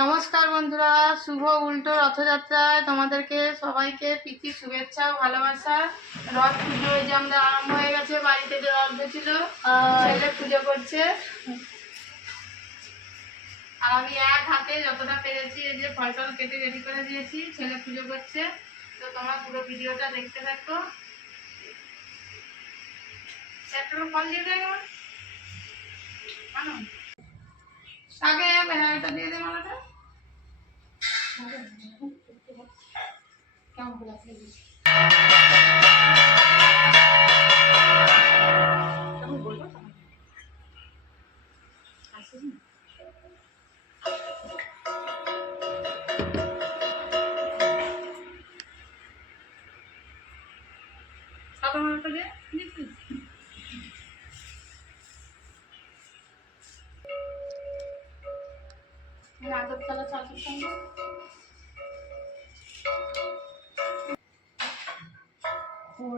নমস্কার বন্ধুরা, শুভ উল্টো রথযাত্রায় তোমাদেরকে সবাইকে প্রীতি, শুভেচ্ছা, ভালোবাসা। রথ পুজো যে আমরা আরম্ভ হয়ে গেছে, বাড়িতে যে রথ ছিল ছেলে পুজো করছে। আর আমি এক হাতে যতটা পেরেছি, এই যে ফল টল কেটে রেডি করে দিয়েছি, ছেলে পুজো করছে। তো তোমরা পুরো ভিডিওটা দেখতে থাকো। একটা ফল দিয়ে দেয় আগে এটা দিয়ে দে মালাটা কেমন করে আছে আমি বলব? তো আসেন? সাদা মালাটা দিয়ে দিচ্ছিস আদর তলা চাচুর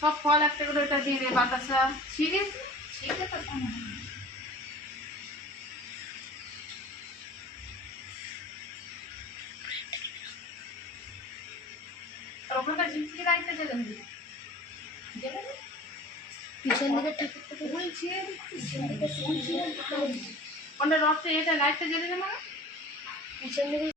সব ফল একটা করে ওটা দিয়ে দে বাতাসা ছিঁড়ে ছিঁড়ে তো ওখানকার দিবি জ্বেলে দে। পিছন দিকে ঠাকুরটাকে বলছি পিছন দিকে শুনছি ওটা রথটা এটা লাইটটা জ্বেলে দে মানে? পিছন দিকে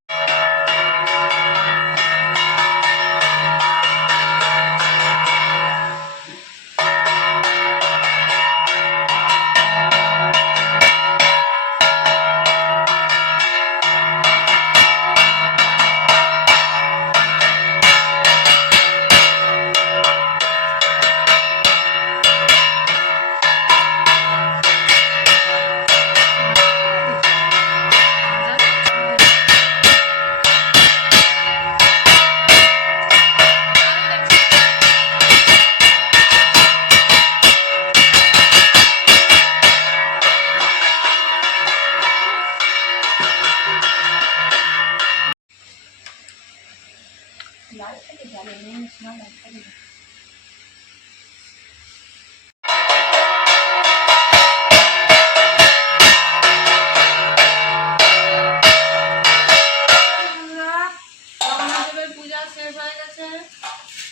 পূজা শেষ হয়ে গেছে।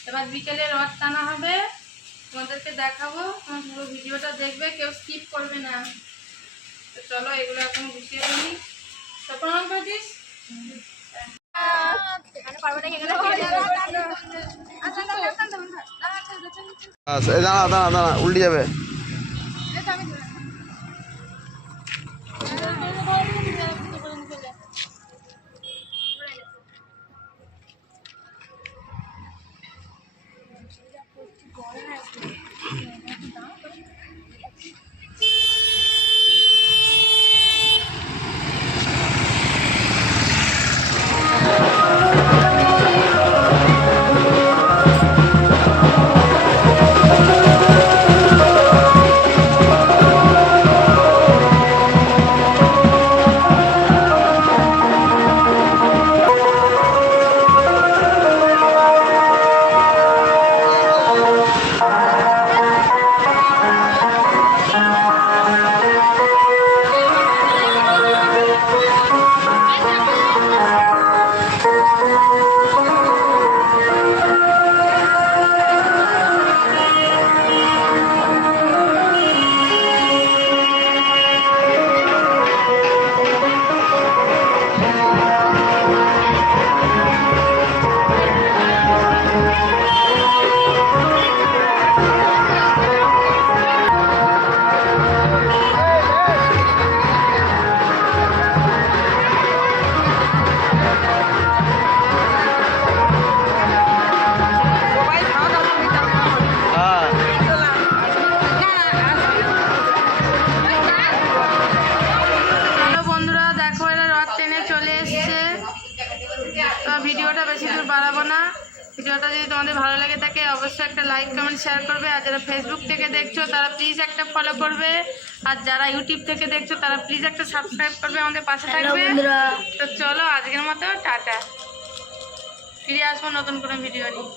এবার বিকেলে রথ টানা হবে। তোমাদেরকে দেখাবো। তোমার পুরো ভিডিওটা দেখবে, কেউ স্কিপ করবে না। তো চলো, এগুলো এখন গুছিয়ে নিই। তো প্রণাম করে দাঁড়া। দাঁড়া দাঁড়া উল্টে যাবে। ভিডিওটা যদি তোমাদের ভালো লাগে থাকে অবশ্যই একটা লাইক কমেন্ট শেয়ার করবে। আর যারা ফেসবুক থেকে দেখছ তারা প্লিজ একটা ফলো করবে। আর যারা ইউটিউব থেকে দেখছ তারা প্লিজ একটা সাবস্ক্রাইব করবে আমাদের পাশে থাকবে। তো চলো আজকের মতো টাটা। ফিরে আসব নতুন কোনো ভিডিও নিয়ে।